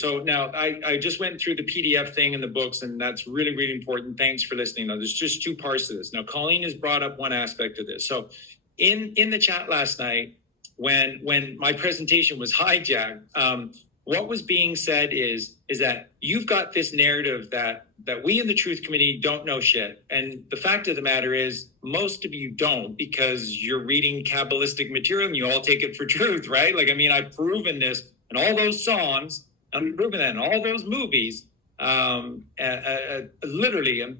So now I just went through the PDF thing and the books, and that's really, really important. Thanks for listening. Now, there's just two parts to this. Now, Colleen has brought up one aspect of this. So in the chat last night, when my presentation was hijacked, what was being said is that you've got this narrative that we in the Truth Committee don't know shit. And the fact of the matter is, most of you don't, because you're reading Kabbalistic material and you all take it for truth, right? Like, I mean, I've proven this in all those songs. I'm proving that in all those movies, literally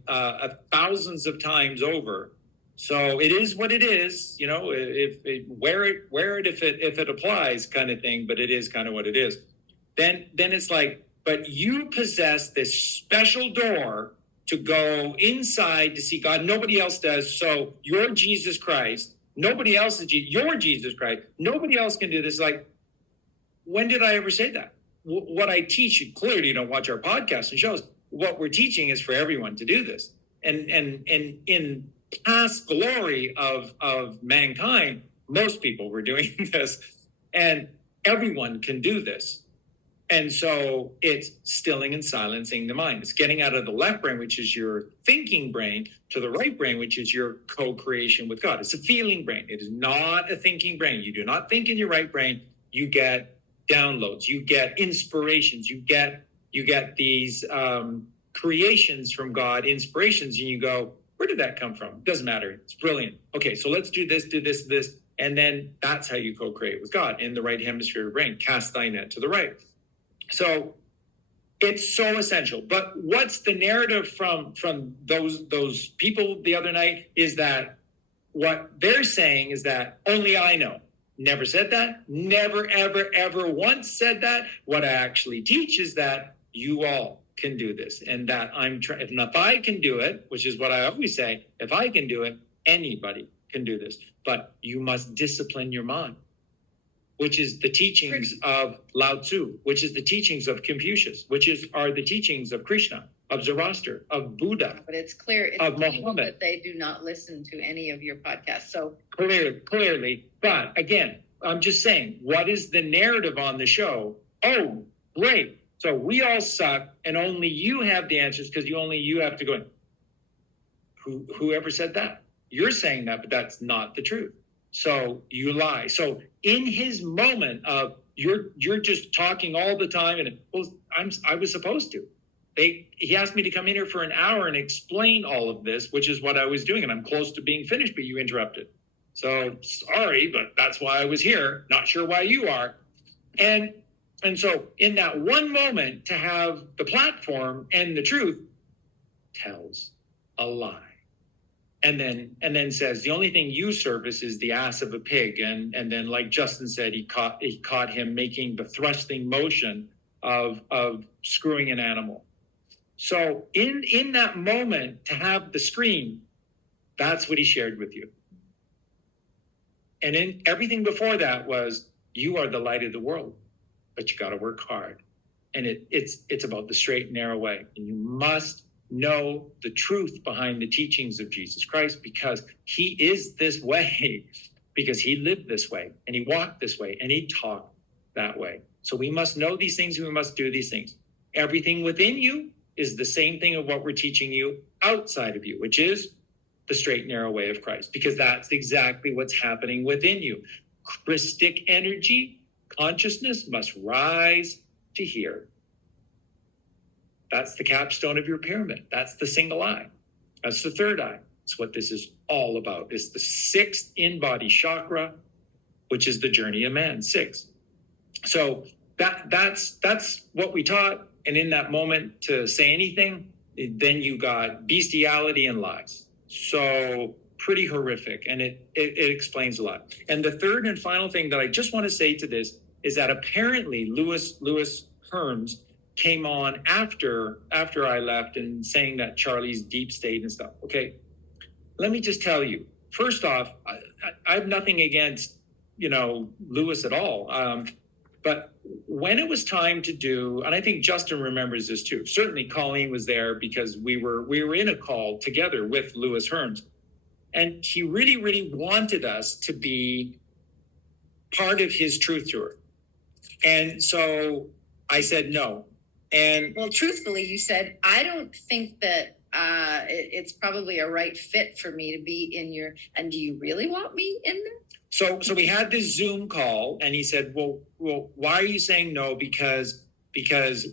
thousands of times over. So it is what it is, you know. Wear it if it applies, kind of thing. But it is kind of what it is. Then it's like, but you possess this special door to go inside to see God. Nobody else does. So you're Jesus Christ. Nobody else is you're Jesus Christ. Nobody else can do this. Like, when did I ever say that? What I teach, you clearly don't watch our podcasts and shows. What we're teaching is for everyone to do this. And in past glory of mankind, most people were doing this, and everyone can do this. And so it's stilling and silencing the mind. It's getting out of the left brain, which is your thinking brain, to the right brain, which is your co-creation with God. It's a feeling brain. It is not a thinking brain. You do not think in your right brain. You get downloads, you get inspirations, you get these creations from God, inspirations, and you go, where did that come from? It doesn't matter. It's brilliant. Okay, so let's do this, and then that's how you co-create with God in the right hemisphere of your brain. Cast thy net to the right. So it's so essential. But what's the narrative from those people the other night is that what they're saying is that only I know. Never said that. Never, ever, ever once said that. What I actually teach is that you all can do this, and that if I can do it, which is what I always say, if I can do it, anybody can do this. But you must discipline your mind, which is the teachings of Lao Tzu, which is the teachings of Confucius, which are the teachings of Krishna, of Zoroaster, of Buddha. But it's clear of Muhammad. That they do not listen to any of your podcasts. So clearly. But again, I'm just saying, what is the narrative on the show? Oh, great. So we all suck, and only you have the answers because you have to go in. Whoever said that? You're saying that, but that's not the truth. So you lie. So in his moment of you're just talking all the time, and I was supposed to. He asked me to come in here for an hour and explain all of this, which is what I was doing, and I'm close to being finished, but you interrupted. So sorry, but that's why I was here. Not sure why you are. And so in that one moment, to have the platform and the truth tells a lie. And then says the only thing you service is the ass of a pig. And then, like Justin said, he caught him making the thrusting motion of screwing an animal. So in that moment, to have the scream, that's what he shared with you. And in everything before that was, you are the light of the world, but you got to work hard. And it's about the straight and narrow way. And you must know the truth behind the teachings of Jesus Christ, because he is this way, because he lived this way, and he walked this way, and he talked that way. So we must know these things, and we must do these things. Everything within you is the same thing of what we're teaching you outside of you, which is the straight and narrow way of Christ, because that's exactly what's happening within you. Christic energy, consciousness must rise to here. That's the capstone of your pyramid. That's the single eye. That's the third eye. It's what this is all about. It's the sixth in-body chakra, which is the journey of man, 6. So that's what we taught. And in that moment, to say anything, then you got bestiality and lies. So pretty horrific. And it explains a lot. And the third and final thing that I just want to say to this is that apparently Lewis Herms came on after I left and saying that Charlie's deep state and stuff. Okay, let me just tell you. First off, I have nothing against Lewis at all. But when it was time to do, and I think Justin remembers this too. Certainly, Colleen was there because we were in a call together with Lewis Herms, and he really, really wanted us to be part of his truth tour. And so I said no. And Well, truthfully, you said, I don't think that it's probably a right fit for me to be in your, and do you really want me in there? so we had this Zoom call, and he said, well, why are you saying no? Because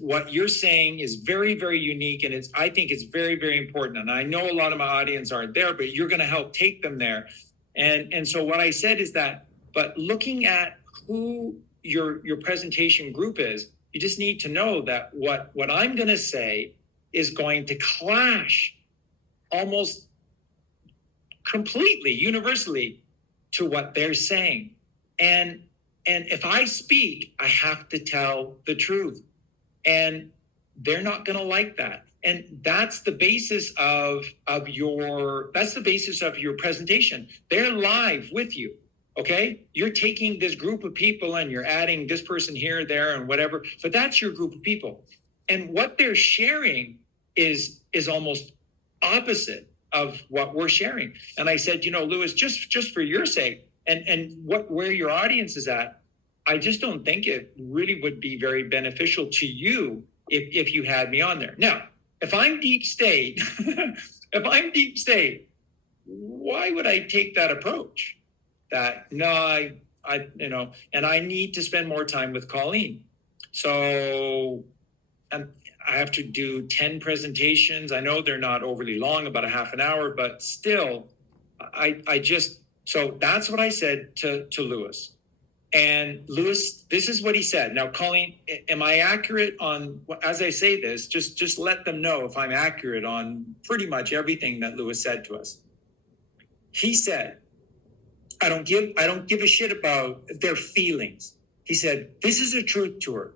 what you're saying is very, very unique, and I think it's very, very important. And I know a lot of my audience aren't there, but you're going to help take them there. And so what I said is that, but looking at who your presentation group is, you just need to know that what I'm going to say is going to clash almost completely, universally, to what they're saying. And if I speak, I have to tell the truth. And they're not going to like that. And that's the basis of your presentation. They're live with you. Okay, you're taking this group of people and you're adding this person here, there, and whatever. But that's your group of people, and what they're sharing is almost opposite of what we're sharing. And I said, Lewis, just for your sake, and where your audience is at, I just don't think it really would be very beneficial to you if you had me on there. Now, if I'm deep state, why would I take that approach? That no, I and I need to spend more time with Colleen. So I have to do 10 presentations. I know they're not overly long, about a half an hour, but still, so that's what I said to Lewis. And Lewis, this is what he said. Now, Colleen, am I accurate on, as I say this, just let them know if I'm accurate on pretty much everything that Lewis said to us. He said, I don't give a shit about their feelings. He said, this is a truth tour,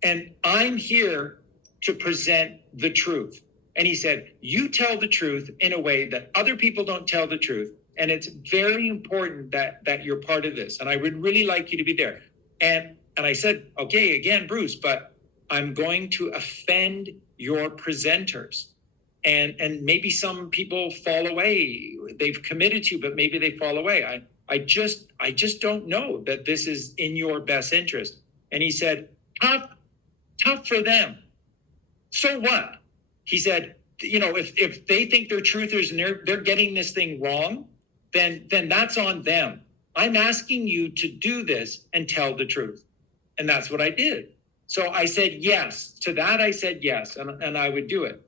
and I'm here to present the truth. And he said, you tell the truth in a way that other people don't tell the truth. And it's very important that you're part of this. And I would really like you to be there. And I said, okay, again, Bruce, but I'm going to offend your presenters. And maybe some people fall away. They've committed to, but maybe they fall away. I just don't know that this is in your best interest. And he said, tough for them. So what? He said, if they think they're truthers and they're getting this thing wrong, then that's on them. I'm asking you to do this and tell the truth. And that's what I did. So I said yes. To that I said yes, and I would do it.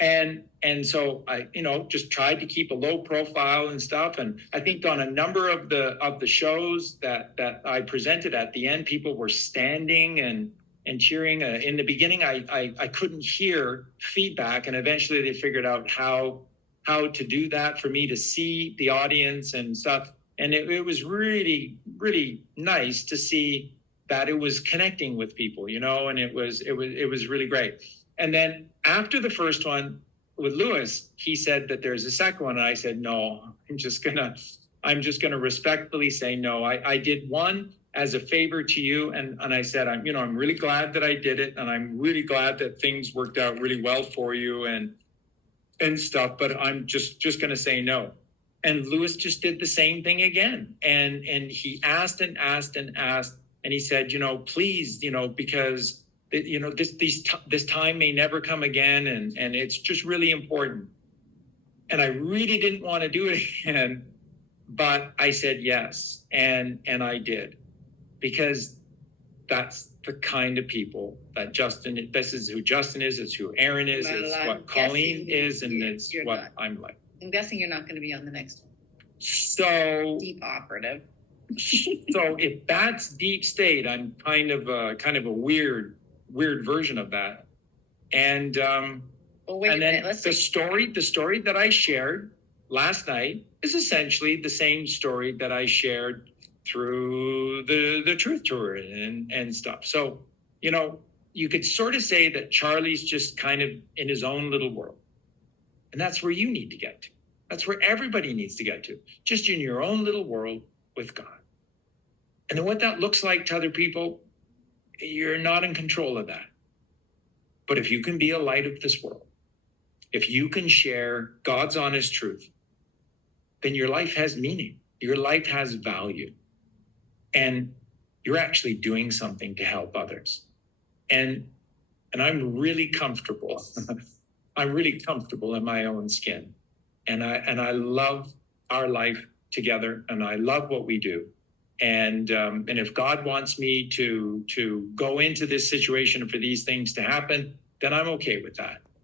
And so I, just tried to keep a low profile and stuff. And I think on a number of the shows that I presented, at the end, people were standing and cheering. In the beginning, I couldn't hear feedback, and eventually they figured out how to do that for me to see the audience and stuff. And it was really, really nice to see that it was connecting with people, and it was really great. And then after the first one with Lewis, he said that there's a second one. And I said, no, I'm just gonna respectfully say no. I did one as a favor to you. And I said, I'm really glad that I did it. And I'm really glad that things worked out really well for you and stuff, but I'm just going to say no. And Lewis just did the same thing again. And he asked and asked and asked, and he said, please, because this time may never come again. And it's just really important. And I really didn't want to do it again, but I said yes. And I did, because that's the kind of people that Justin, this is who Justin is, it's who Aaron is, it's what Colleen is, and it's what I'm like. I'm guessing you're not going to be on the next one. So deep operative. So if that's deep state, I'm kind of a weird version of that. And well, wait and a minute. then the story that I shared last night is essentially the same story that I shared through the truth tour and stuff. So, you could sort of say that Charlie's just kind of in his own little world. And that's where you need to get to. That's where everybody needs to get to. Just in your own little world with God. And then what that looks like to other people, you're not in control of that. But if you can be a light of this world, if you can share God's honest truth, then your life has meaning. Your life has value. And you're actually doing something to help others. And and I'm really comfortable. I'm really comfortable in my own skin. And I love our life together, and I love what we do. And if God wants me to go into this situation for these things to happen, then I'm okay with that.